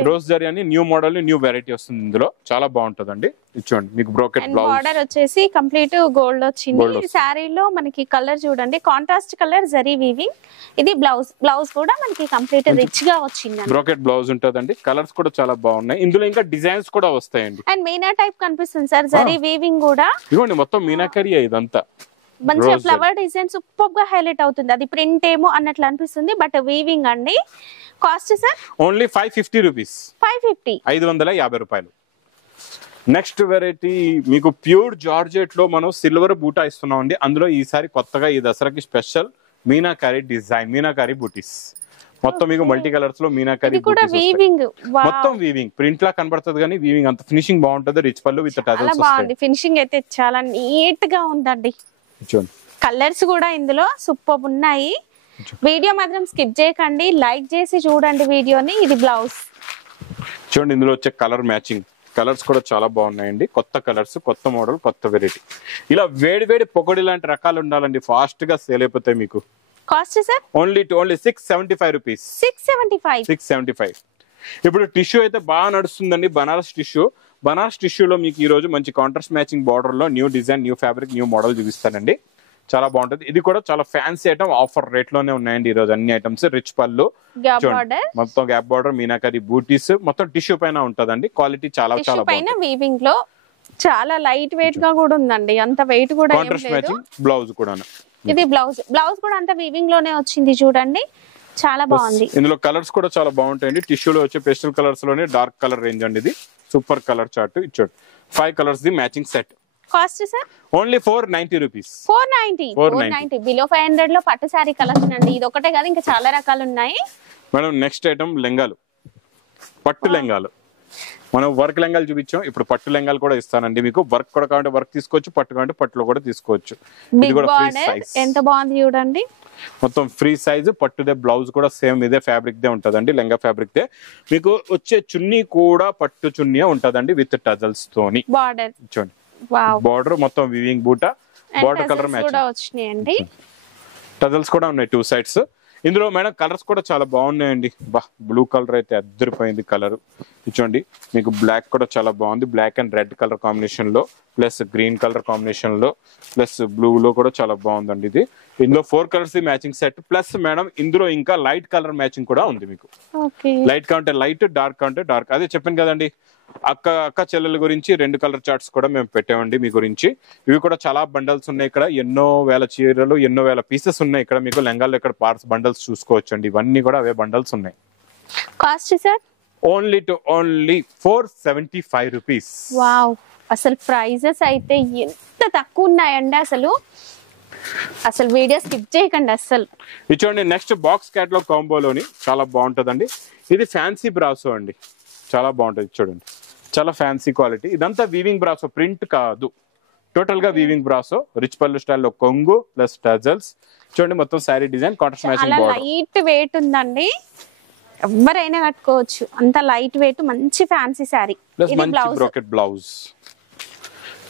రోజ్ జరీ అని న్యూ మోడల్, న్యూ వెరైటీ వస్తుంది ఇందులో, చాలా బాగుంటదండి. ఇచ్చోండి మీకు బ్రోకెట్ బ్లౌజ్, బార్డర్ వచ్చేసి కంప్లీట్ గోల్డ్ వచ్చింది. ఈ సారీలో మనకి కలర్ చూడండి, కాంట్రాస్ట్ కలర్ జరీ వీవింగ్. ఇది బ్లౌజ్ కూడా మనకి కంప్లీట్ రిచ్ గా వచ్చింది, బ్రోకెట్ బ్లౌజ్ ఉంటదండి. కలర్స్ కూడా చాలా బాగున్నాయి. ఇందులో ఇంకా డిజైన్స్ కూడా వస్తాయండి. అండ్ మీనా టైప్ కనిపిస్తుంది సార్, జరీ వీవింగ్ కూడా. ఇదిగోండి మొత్తం మీనాకరీ ఇదంతా, మంచిగా ఫ్లవర్ డిజైన్ సూపర్ గా హైలైట్ అవుతుంది. అది ప్రింట్ ఏమో అన్నట్లు అనిపిస్తుంది, బట్ వీవింగ్ అండి. Cost sir only 550 rupees. 550 రూపాయలు. నెక్స్ట్ వెరైటీ మీకు ప్యూర్ జార్జెట్ లో మనం సిల్వర్ బూటా ఇస్తున్నాం అండి. అందులో ఈసారి కొత్తగా ఈ దసరాకి స్పెషల్ మీనాకారి డిజైన్, మీనాకారి బూటీస్. మొత్తం మీకు మల్టీ కలర్స్ లో మీనాకారి మొత్తం వీవింగ్ ప్రింట్ లా కనబడుతుంది, కానీ వీవింగ్ అంత ఫినిషింగ్ బాగుంటది. రిచ్ పళ్ళు విత్ టజల్స్ వస్తాయి. ఫినిషింగ్ అయితే చాలా నీట్ గా ఉందండి. కలర్స్ కూడా ఇందులో సూపర్ ఉన్నాయి. వీడియో మాత్రం స్కిప్ చేయకండి, లైక్ చేసి చూడండి వీడియోని. ఇది బ్లౌజ్ చూడండి, ఇందులో వచ్చే కలర్ మ్యాచింగ్, కలర్స్ కూడా చాలా బాగున్నాయండి. కొత్త కలర్స్, కొత్త మోడల్, కొత్త వెరైటీ. ఇలా వేడి వేడి పొగడి లాంటి రకాలు ఉండాలండి, ఫాస్ట్ గా సేల్ అయిపోతాయి మీకు. Cost sir only 675 rupees. 675. ఇప్పుడు టిష్యూ అయితే బాగా నడుస్తుందండి, బనారస్ టిష్యూ. బనారస్ టిష్యూలో మీకు ఈ రోజు మంచి కాంట్రాస్ట్ మ్యాచింగ్ బార్డర్ లో new design, new fabric, new model చూపిస్తానండి. చాలా బాగుంటది. ఇది కూడా చాలా ఫ్యాన్సీ ఐటమ్, ఆఫర్ రేట్ లోనే ఉన్నాయండి ఈ రోజు అన్ని ఐటమ్స్. రిచ్ పళ్ళు, మొత్తం గ్యాప్ బార్డర్, మీనాకరి బూటీస్, మొత్తం టిష్యూ పైన ఉంటదండి. క్వాలిటీ చాలా చాలా బాగుంది. వీవింగ్ లో చాలా లైట్ వెయిట్ గా కూడా ఉందండి, అంత వెయిట్ కూడా కాంట్రాస్ట్ మ్యాచింగ్ బ్లౌజ్ కూడా. ఇది బ్లౌజ్ కూడా అంత వీవింగ్ లోనే వచ్చింది చూడండి, చాలా బాగుంది. ఇందులో కలర్స్ కూడా చాలా బాగుంటాయండి. టిష్యూలో వచ్చే పేస్టల్ కలర్స్ లోనే డార్క్ కలర్ రేంజ్ అండి. ఇది సూపర్ కలర్ చార్ట్ ఇచ్చాడు. 5 colours the matching set. Cost sir only 490 rupees. 490 below 500 లో పట్టు శారీ కలెక్షన్ అండి. ఇది ఒకటే కాదు, ఇంకా చాలా రకాలు ఉన్నాయి మేడం. నెక్స్ట్ ఐటమ్ లెంగాలు, పట్టు లెంగాలు. మనం వర్క్ లెంగాలు చూపించాం, ఇప్పుడు పట్టు లెంగాలు కూడా ఇస్తానండి మీకు. వర్క్ కూడా కావాలంటే వర్క్ తీసుకోవచ్చు, పట్టు కావాలంటే పట్టులో కూడా తీసుకోవచ్చు. ఇది కూడా ఫ్రీ సైజ్, ఎంత బాగుంది చూడండి. మొత్తం ఫ్రీ సైజ్, పట్టుదే బ్లౌజ్ కూడా సేమ్ ఇదే ఫ్యాబ్రిక్ దే ఉంటదండి, లెంగా ఫ్యాబ్రిక్ దే. మీకు వచ్చే చున్నీ కూడా పట్టు చున్నీ ఉంటదండి విత్ టజల్స్ తోని. బార్డర్ చూడండి, బార్డర్ మొత్తం వీవింగ్ బూటా, బార్డర్ కలర్ మ్యాచింగ్, టజల్స్ కూడా ఉన్నాయి 2 సైడ్స్. ఇందులో మేడం కలర్స్ కూడా చాలా బాగున్నాయండి. బ్లూ కలర్ అయితే అద్దరిపోయింది కలర్. ఇచ్చోండి మీకు బ్లాక్ కూడా చాలా బాగుంది, black and red colour combination లో, ప్లస్ గ్రీన్ కలర్ కాంబినేషన్ లో, ప్లస్ బ్లూ లో కూడా చాలా బాగుందండి ఇది. ఇందులో 4 colours matching set, plus madam ఇందులో ఇంకా లైట్ కలర్ మ్యాచింగ్ కూడా ఉంది మీకు. లైట్ కాంటే లైట్, డార్క్ కాంటే డార్క్. అదే చెప్పాను కదండి, అక్క చెల్లెల గురించి 2 కలర్ చార్ట్స్ కూడా మేము పెట్టామండి మీ గురించి. ఇవి కూడా చాలా బండల్స్ ఉన్నాయి ఇక్కడ, ఎన్నో వేల చీరలు, ఎన్నో వేల పీసెస్ ఉన్నాయి ఇక్కడ మీకు. లెంగాల్లో ఇక్కడ పార్ట్స్ బండల్స్ చూసుకోవచ్చు అండి, ఇవన్నీ కూడా అవే బండల్స్ ఉన్నాయి. Cost sir only 475 rupees. Wow, అసలు ప్రైజెస్ అయితే ఎంత తక్కువ ఉన్నాయండి, అసలు వీడియో స్కిప్ చేయకండి అసలు. ఇది చూడండి, నెక్స్ట్ బాక్స్ క్యాటలాగ్ కాంబోలోని చాలా బాగుంటదండి. ఇది ఫ్యాన్సీ బ్రాసో అండి, చాలా బాగుంటది చూడండి, చాలా ఫ్యాన్సీ క్వాలిటీ. ఇదంతా వీవింగ్ బ్రాసో, ప్రింట్ కాదు, టోటల్ గా వీవింగ్ బ్రాసో. రిచ్ పళ్ళు స్టైల్లో కొంగు ప్లస్ టజల్స్. చూడండి మొత్తం sari design, contrast matching border. Light weight ఉందండి, ఎవరైనా కట్టుకోవచ్చు, అంత లైట్ వెయిట్, మంచి ఫ్యాన్సీ శారీ. ప్లస్ మంచి బ్రోకెట్ బ్లౌజ్.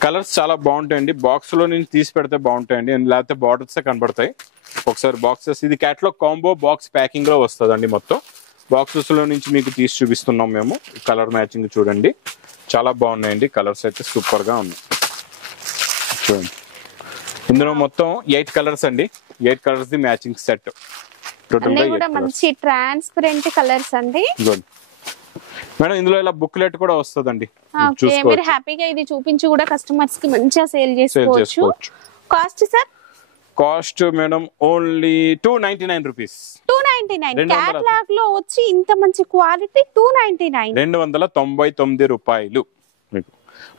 కలర్స్ చాలా బాగుంటాయండి, బాక్స్ లో నుంచి తీసి పెడితే బాగుంటాయండి, లేకపోతే బార్డర్స్ కనబడతాయి. ఒకసారి బాక్సెస్, ఇది క్యాటలాగ్ కాంబో బాక్స్ ప్యాకింగ్ లో వస్తుందండి. మొత్తం బాక్సెస్ లో నుంచి మీకు తీసి చూపిస్తున్నాం మేము. కలర్ మ్యాచింగ్ చూడండి, చాలా బాగున్నాయండి. కలర్స్ అయితే సూపర్ గా ఉన్నాయి చూడండి. ఇందులో మొత్తం 8 కలర్స్ అండి, 8 colours the matching set. Total గా కూడా మంచి ట్రాన్స్పరెంట్ కలర్స్ అండి. మేడం ఇందులో ఇలా బుక్లెట్ కూడా వస్తుందండి. మీరు హ్యాపీగా ఇది చూపించి కూడా కస్టమర్స్ కి మంచిగా సేల్ చేసుకోవచ్చు. Cost sir? Cost madam only 299 rupees. 299 catalogue లో వచ్చి ఇంత మంచి క్వాలిటీ 299. 299 రూపాయలు. మీకు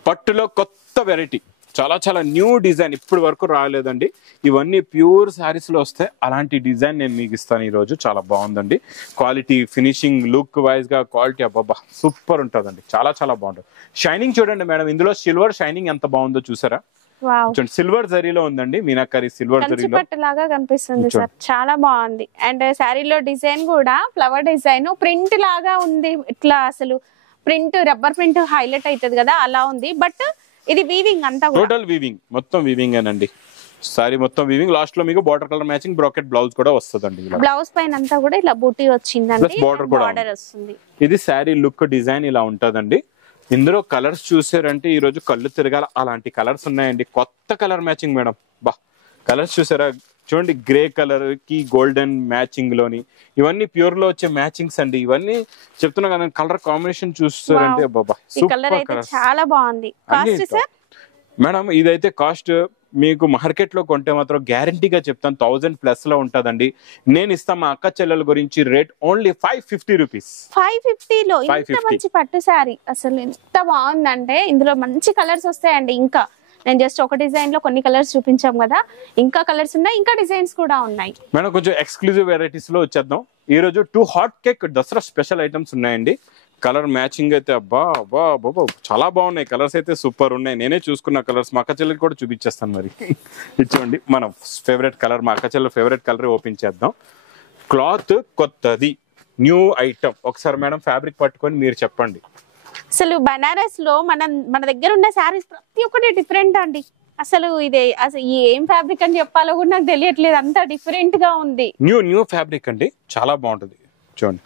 పట్టులో కొత్త వెరైటీ, చాలా చాలా న్యూ డిజైన్, ఇప్పటి వరకు రాలేదండి. ఇవన్నీ ప్యూర్ శారీస్ లో వస్తాయి. అలాంటి డిజైన్ నేను మీకు ఇస్తాను ఈ రోజు. చాలా బాగుందండి క్వాలిటీ, ఫినిషింగ్, లుక్ వైజ్ గా క్వాలిటీ అబ్బాబా సూపర్ ఉంటుందండి. చాలా చాలా బాగుంటుంది. షైనింగ్ చూడండి మేడం, ఇందులో సిల్వర్ షైనింగ్ ఎంత బాగుందో చూసారా? సిల్వర్ జరీలో ఉందండి, మీనాకరీ సిల్వర్ జరీలో లాగా కనిపిస్తుంది సార్. చాలా బాగుంది. అండ్ శారీలో డిజైన్ కూడా ఫ్లవర్ డిజైన్ ప్రింట్ లాగా ఉంది. ఇట్లా అసలు ప్రింట్, రబ్బర్ ప్రింట్ హైలైట్ అవుతుంది కదా, అలా ఉంది. బట్ ఇది వీవింగ్ అంతా టోటల్ వీవింగ్, మొత్తం వీవింగ్ అనండి. సారీ మొత్తం వీవింగ్. లాస్ట్ లో మీకు border colour matching bracket blouse కూడా వస్తుందండి. బ్లౌజ్ పైన అంతా కూడా ఇలా బూటీ వచ్చిందండి, బార్డర్ వస్తుంది. ఇది శారీ లుక్ డిజైన్ ఇలా ఉంటదండి. ఇందులో కలర్స్ చూసారంటే ఈ రోజు కళ్ళు తిరగాల, అలాంటి కలర్స్ ఉన్నాయండి. కొత్త కలర్ మ్యాచింగ్ మేడం. బా కలర్స్ చూసారా? చూడండి, గ్రే కలర్ కి గోల్డెన్ మ్యాచింగ్ లోని ఇవన్నీ ప్యూర్ లో వచ్చే మ్యాచింగ్స్ అండి. ఇవన్నీ చెప్తున్నా కదా, కలర్ కాంబినేషన్ చూస్తారంటే బాబా కలర్ అయితే చాలా బాగుంది. Cost sir? మేడం ఇదైతే కాస్ట్ మీకు మార్కెట్ లో కొంటే మాత్రం గ్యారంటీగా చెప్తాను 1000+ లో ఉంటదండి. నేను ఇస్తాను మా అక్క చెల్లెల గురించి రేట్ ఓన్లీ 550 రూపీస్. 550 లో ఇంత మంచి పట్టు శారీ అసలు ఎంత బాగుందంటే, ఇందులో మంచి కలర్స్ వస్తాయండి. ఇంకా నేను జస్ట్ ఒక డిజైన్ లో కొన్ని కలర్స్ చూపించాం కదా, ఇంకా కలర్స్ ఉన్నాయి, ఇంకా డిజైన్స్ కూడా ఉన్నాయి. మేడం కొంచెం ఎక్స్క్లూజివ్ వెరైటీస్ లో వచ్చేద్దాం. ఈ రోజు 2 hot cake Dasara special items ఉన్నాయండి. కలర్ మ్యాచింగ్ అయితే అబ్బా అబ్బా బాబా చాలా బాగున్నాయి. కలర్స్ అయితే సూపర్ ఉన్నాయి. నేనే చూసుకున్న కలర్స్ మా అక్క చెల్లెకి కూడా చూపించేస్తాను. మరి ఇచ్చోండి మన ఫేవరెట్ కలర్, మా అక్క చెల్లె ఫేవరెట్ కలర్ ఓపెన్ చేద్దాం. క్లాత్ కొత్తది, న్యూ ఐటమ్. ఒకసారి మేడం ఫ్యాబ్రిక్ పట్టుకొని మీరు చెప్పండి. అసలు బనారస్ లో మన దగ్గర ఉన్న శారీస్ ప్రతి ఒక్కటి డిఫరెంట్ అండి. అసలు ఏం ఫ్యాబ్రిక్ అని చెప్పాలో కూడా నాకు తెలియట్లేదు, అంత డిఫరెంట్ గా ఉంది. న్యూ ఫ్యాబ్రిక్ అండి, చాలా బాగుంటుంది. చూడండి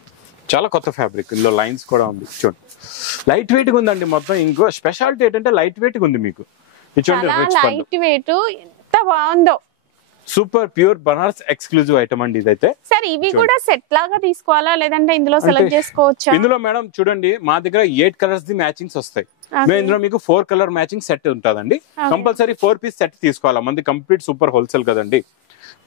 చాలా కొత్త ఫ్యాబ్రిక్, ఇందులో లైన్స్ కూడా ఉంది. చూడండి లైట్ వెయిట్ గా ఉందండి మొత్తం. ఇంకో స్పెషాలిటీ ఏంటంటే లైట్ వెయిట్ గా ఉంది మీకు. లైట్ వెయిట్ ఎంత బాగుందో. Super pure Banaras exclusive item అండి ఇదైతే. సార్ ఇవి కూడా సెట్ లాగా తీసుకోవాలా లేదంటే ఇందులో సెలెక్ట్ చేసుకోవచ్చా? ఇందులో మేడం చూడండి మా దగ్గర 8 కలర్స్ ది మ్యాచింగ్స్ వస్తాయి. ఇందులో మీకు 4 కలర్ మ్యాచింగ్ సెట్ ఉంటుందండి. కంపల్సరీ 4 పీస్ సెట్ తీసుకోవాలా. మంది కంప్లీట్ సూపర్ హోల్సేల్ కదండి,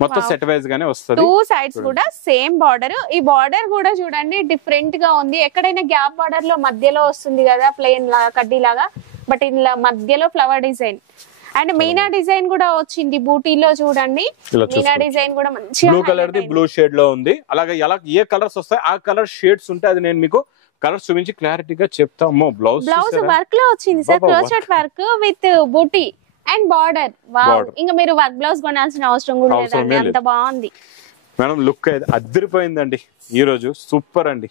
మొత్తం సెట్ వైజ్ గానే వస్తుంది. 2 సైడ్స్ కూడా సేమ్ బార్డర్. ఈ బార్డర్ కూడా చూడండి డిఫరెంట్ గా ఉంది. ఎక్కడైనా గ్యాప్ బార్డర్ లో మధ్యలో వస్తుంది కదా ప్లెయిన్ లాగా, కడ్డీ లాగా, బట్ ఇలా మధ్యలో flower design and Meena design కూడా వచ్చింది బూటీలో. చూడండి మీనా డిజైన్ కూడా మంచి blue colour the blue shade లో ఉంది. అలాగే ఎలా ఏ కలర్స్ వస్తాయి ఆ కలర్ షేడ్స్ ఉంటాయి. అది నేను మీకు కలర్స్ చూపించి క్లారిటీగా చెప్తాము. బ్లౌజ్ వర్క్ లో వచ్చింది sir, crochet work with buti and border. Wow, ఇంకా మీరు వర్క్ బ్లౌజ్ కొనాల్సిన అవసరం కూడా లేదండి, అంత బాగుంది. మేడం లుక్ అయితే అదిరిపోయిందండి ఈ రోజు. సూపర్ అండి.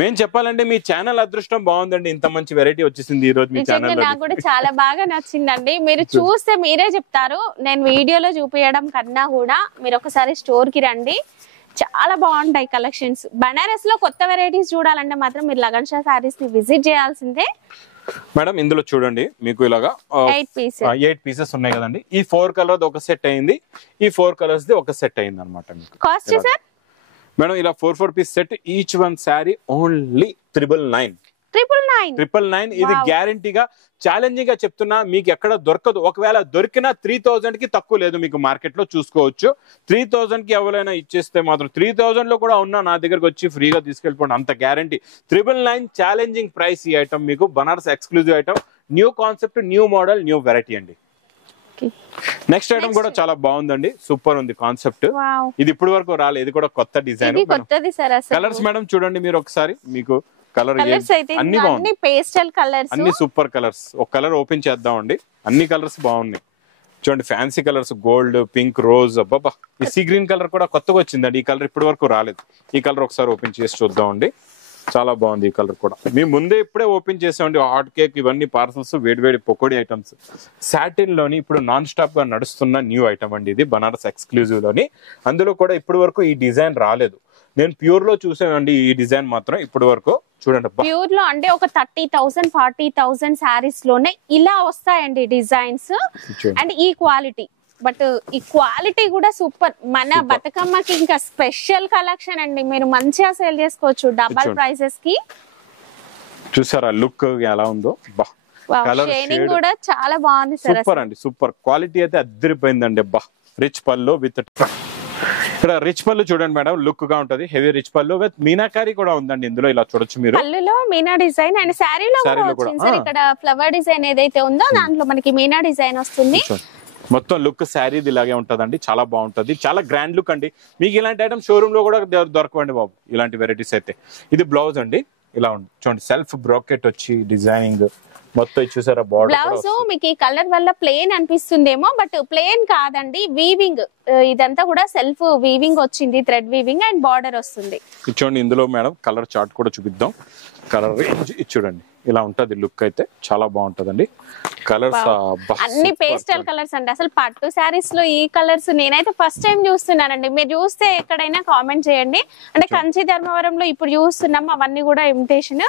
మేము చెప్పాలంటే మీ ఛానల్ అదృష్టం బాగుందండి, ఇంత మంచి వెరైటీ వచ్చేసింది ఈ రోజు మీ ఛానల్. నాకు కూడా చాలా బాగా నచ్చిందండి. మీరు చూస్తే మీరే చెప్తారు, నేను వీడియోలో చూపించడం కన్నా కూడా మీరు ఒకసారి స్టోర్ కి రండి, చాలా బాగుంటాయి కలెక్షన్స్. బనారస్ లో కొత్త వెరైటీస్ చూడాలంటే మాత్రం మీరు లగన్ షా సారీస్ ని విజిట్ చేయాల్సిందే. మేడం ఇందులో చూడండి మీకు ఇలాగా 8 పీసెస్ ఉన్నాయి కదండి. ఈ 4 కలర్ ఒక సెట్ అయింది, ఈ 4 కలర్స్ ది ఒక సెట్ అయింది అనమాట. Cost sir? మేడం ఇలా 4 piece set, each one sari only 999. ఇది గ్యారంటీగా ఛాలెంజింగ్ గా చెప్తున్నా, మీకు ఎక్కడ దొరకదు. ఒకవేళ దొరికినా 3000 కి తక్కువ లేదు మీకు మార్కెట్ లో చూసుకోవచ్చు. 3000 కి ఎవరైనా ఇచ్చేస్తే మాత్రం 3000 లో కూడా ఉన్నా నా దగ్గరకు వచ్చి ఫ్రీగా తీసుకెళ్ళిపోండి, అంత గ్యారంటీ. 999 ఛాలెంజింగ్ ప్రైస్ ఈ ఐటమ్ మీకు. Banaras exclusive item, new concept, new model, new variety అండి. నెక్స్ట్ ఐటమ్ కూడా చాలా బాగుందండి, సూపర్ ఉంది కాన్సెప్ట్. ఇది ఇప్పుడు వరకు రాలేదు, ఇది కూడా కొత్త డిజైన్. కలర్స్ మేడం చూడండి మీరు ఒకసారి, మీకు కలర్ అన్ని బాగున్నాయి, పేస్టల్ కలర్స్, అన్ని సూపర్ కలర్స్. ఒక కలర్ ఓపెన్ చేద్దామండి, అన్ని కలర్స్ బాగున్నాయి. చూడండి fancy colours, gold, pink, rose. అబ్బాబా ఈ సీ గ్రీన్ కలర్ కూడా కొత్తగా వచ్చిందండి, ఈ కలర్ ఇప్పటి వరకు రాలేదు. ఈ కలర్ ఒకసారి ఓపెన్ చేసి చూద్దామండి, చాలా బాగుంది ఈ కలర్ కూడా. మేము ముందే ఇప్పుడే ఓపెన్ చేసామండి. హాట్ కేక్ ఇవన్నీ పార్సల్స్, వేడివేడి పకోడీ ఐటమ్స్. సాటిన్ లోని ఇప్పుడు నాన్ స్టాప్ గా నడుస్తున్న న్యూ ఐటమ్ అండి ఇది, బనారస్ ఎక్స్క్లూజివ్ లోని. అందులో కూడా ఇప్పటి వరకు ఈ డిజైన్ రాలేదు. నేను ప్యూర్ లో చూసానండి ఈ డిజైన్ మాత్రం ఇప్పటి వరకు. చూడండి ప్యూర్ లో అంటే ఒక 30,000 40,000 శారీస్ లోనే ఇలా వస్తాయండి డిజైన్స్. అండ్ ఈ క్వాలిటీ బట్ ఈ క్వాలిటీ కూడా సూపర్. మన బతుకమ్మకి ఇంకా స్పెషల్ కలెక్షన్ అండి, మీరు మంచిగా సేల్ చేసుకోవచ్చు డబల్ ప్రైసెస్ కి. చూసారా లుక్ ఎలా ఉందో, షైనింగ్ కూడా చాలా బాగుంది సార్. సూపర్ అండి, సూపర్ క్వాలిటీ అయితే అద్దరిపోయిందండి. రిచ్ పళ్ళు విత్ ఇక్కడ రిచ్ పళ్ళు చూడండి మేడం, లుక్ గా ఉంటది. హెవీ రిచ్ పళ్ళు విత్ మీనాకారి కూడా ఉందండి ఇందులో, ఇలా చూడొచ్చు మీరు. పళ్ళులో మీనా డిజైన్ అండ్ శారీలో కూడా సార్. ఇక్కడ ఫ్లవర్ డిజైన్ ఏదైతే ఉందో దాంట్లో మనకి మీనా డిజైన్ వస్తుంది. మొత్తం లుక్ శారీది ఇలాగే ఉంటదండి, చాలా బాగుంటది, చాలా గ్రాండ్ లుక్ అండి. మీకు ఇలాంటి ఐటమ్ షోరూమ్ లో కూడా దొరకవండి బాబు, ఇలాంటి వెరైటీస్ అయితే. ఇది బ్లౌజ్ అండి, ఇలా ఉంది చూడండి, సెల్ఫ్ బ్రాకెట్ వచ్చి డిజైనింగ్ మొత్తం చూసారా. బ్లౌజ్ మీకు ఈ కలర్ వల్ల ప్లేన్ అనిపిస్తుందేమో, బట్ ప్లేన్ కాదండి, వీవింగ్. ఇదంతా కూడా సెల్ఫ్ వీవింగ్ వచ్చింది, థ్రెడ్ వీవింగ్ అండ్ బార్డర్ వస్తుంది. చూడండి ఇందులో మేడం కలర్ చార్ట్ కూడా చూపిద్దాం. కలర్ రేంజ్ చూడండి, ఇలా ఉంటది లుక్ అయితే, చాలా బాగుంటదండి. కలర్స్ అన్ని పేస్టల్ కలర్స్ అండి. అసలు పట్టు శారీస్ లో ఈ కలర్స్ నేనైతే ఫస్ట్ టైం చూస్తున్నానండి. మీరు చూస్తే ఎక్కడైనా కామెంట్ చేయండి. అంటే కంచి ధర్మవరంలో ఇప్పుడు చూస్తున్నాం, అవన్నీ కూడా ఇమిటేషన్,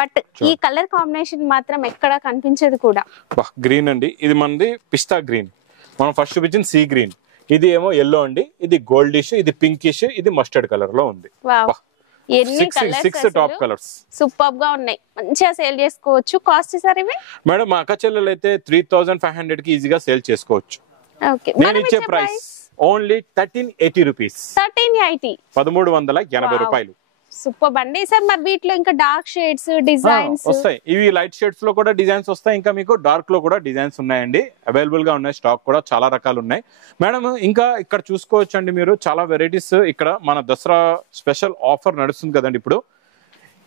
బట్ ఈ కలర్ కాంబినేషన్ మాత్రం ఎక్కడ కనిపించదు కూడా. గ్రీన్ అండి, ఇది మనది పిస్తా గ్రీన్. మనం ఫస్ట్ చూపించింది సీ గ్రీన్, ఇది ఏమో ఎల్లో అండి, ఇది గోల్డిష్, ఇది పింకిష్, ఇది మస్టర్డ్ కలర్ లో ఉంది. ఎన్ని కలర్స్ సూపర్ గా ఉన్నాయి, మంచిగా సేల్ చేసుకోవచ్చు. కాస్ట్ సార్ ఇవి మేడం మా అక్క చెల్లెలు అయితే 3500 కి ఈజీగా సేల్ చేసుకోవచ్చు. నేను ఇచ్చే ప్రైస్ ఓన్లీ 1380 రూపీస్. 1380 రూపాయలు. సూపర్ బండి సార్. మరి వీటిలో ఇంకా డార్క్ షేడ్స్ డిజైన్స్ వస్తాయి. ఇవి లైట్ షేడ్స్ లో కూడా డిజైన్స్ వస్తాయి, ఇంకా మీకు డార్క్ లో కూడా డిజైన్స్ ఉన్నాయండి. అవైలబుల్ గా ఉన్నాయి, స్టాక్ కూడా చాలా రకాలు ఉన్నాయి మేడం. ఇంకా ఇక్కడ చూసుకోవచ్చు అండి మీరు, చాలా వెరైటీస్. ఇక్కడ మన దసరా స్పెషల్ ఆఫర్ నడుస్తుంది కదండి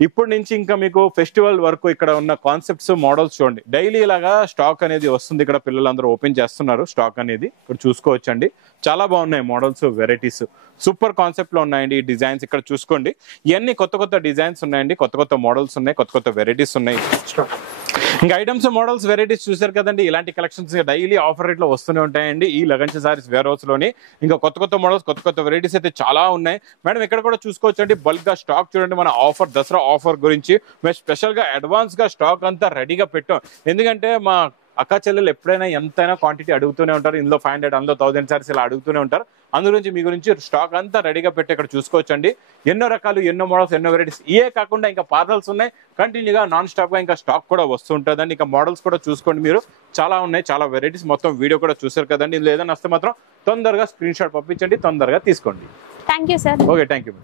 ఇప్పుడు నుంచి ఇంకా మీకు ఫెస్టివల్ వరకు ఇక్కడ ఉన్న కాన్సెప్ట్స్ మోడల్స్ చూడండి. డైలీ ఇలాగా స్టాక్ అనేది వస్తుంది, ఇక్కడ పిల్లలందరూ ఓపెన్ చేస్తున్నారు స్టాక్ అనేది. ఇక్కడ చూసుకోవచ్చండి, చాలా బాగున్నాయి మోడల్స్, వెరైటీస్ సూపర్ కాన్సెప్ట్ లో ఉన్నాయండి. ఈ డిజైన్స్ ఇక్కడ చూసుకోండి, ఇవన్నీ కొత్త కొత్త డిజైన్స్ ఉన్నాయండి, కొత్త కొత్త మోడల్స్ ఉన్నాయి, కొత్త కొత్త వెరైటీస్ ఉన్నాయి. ఇంకా ఐటమ్స్ మోడల్స్ వెరైటీస్ చూసారు కదండి. ఇలాంటి కలెక్షన్స్ డైలీ ఆఫర్ రేట్ లో వస్తూనే ఉంటాయండి ఈ లగన్స్ సారీస్ వేర్ హౌస్ లోని. ఇంకా కొత్త కొత్త మోడల్స్, కొత్త కొత్త వెరైటీస్ అయితే చాలా ఉన్నాయి మేడం. ఇక్కడ కూడా చూసుకోవచ్చండి, బల్క్ గా స్టాక్ చూడండి. మన ఆఫర్ దసరా ఆఫర్ గురించి మేము స్పెషల్ గా అడ్వాన్స్ గా స్టాక్ అంతా రెడీగా పెట్టాం. ఎందుకంటే మా అక్క చెల్లెలు ఎప్పుడైనా ఎంతైనా క్వాంటిటీ అడుగుతూనే ఉంటారు. ఇందులో 500, అందులో 1000 సారీస్ ఇలా అడుగుతూనే ఉంటారు. అందు గురించి మీ గురించి స్టాక్ అంతా రెడీగా పెట్టి ఇక్కడ చూసుకోవచ్చండి. ఎన్నో రకాలు, ఎన్నో మోడల్స్, ఎన్నో వెరైటీస్. ఇవే కాకుండా ఇంకా పార్సల్స్ ఉన్నాయి కంటిన్యూగా, నాన్ స్టాప్ గా ఇంకా స్టాక్ కూడా వస్తుంటుందండి. ఇంకా మోడల్స్ కూడా చూసుకోండి మీరు, చాలా ఉన్నాయి, చాలా వెరైటీస్. మొత్తం వీడియో కూడా చూసారు కదండి. ఇందులో ఏదైనా వస్తే మాత్రం తొందరగా స్క్రీన్ షాట్ పంపించండి, తొందరగా తీసుకోండి. Thank you sir. Okay, thank you.